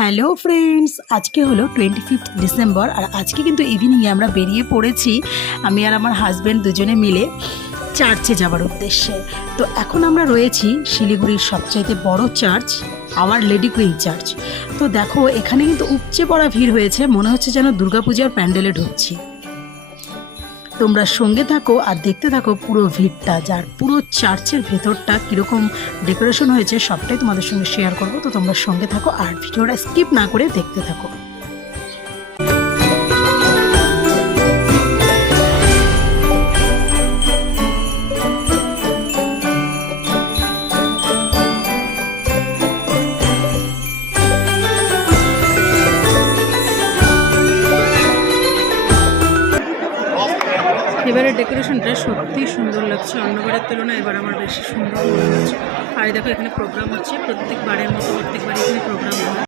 Hello friends, আজকে হলো 25 December আর আজকে কিন্তু ইভিনিংয়ে আমরা বেরিয়ে পড়েছি আমি আর আমার হাজব্যান্ড দুজনে মিলে চার্চে যাওয়ার উদ্দেশ্যে। তো এখন আমরা রয়েছি শিলিগুড়ির সবচাইতে বড় church, Our Lady Queen church. তো দেখো এখানে কিন্তু উপচে পড়া ভিড় হয়েছে, মনে হচ্ছে যেন দুর্গাপূজার প্যান্ডেলে ঢুকছি। তোমরা সঙ্গে থাকো আর দেখতে থাকো পুরো ভিড়টা, যার পুরো চার্চের ভেতরটা কীরকম ডেকোরেশন হয়েছে সবটাই তোমাদের সঙ্গে শেয়ার করবো। তো তোমরা সঙ্গে থাকো আর ভিডিওটা স্কিপ না করে দেখতে থাকো। এবারে ডেকোরেশনটা সত্যিই সুন্দর লাগছে, অন্যবারের তুলনায় এবার আমার বেশি সুন্দর মনে হচ্ছে। আর দেখো এখানে প্রোগ্রাম হচ্ছে, প্রত্যেকবারের মতো প্রত্যেকবারই এখানে প্রোগ্রাম হয়।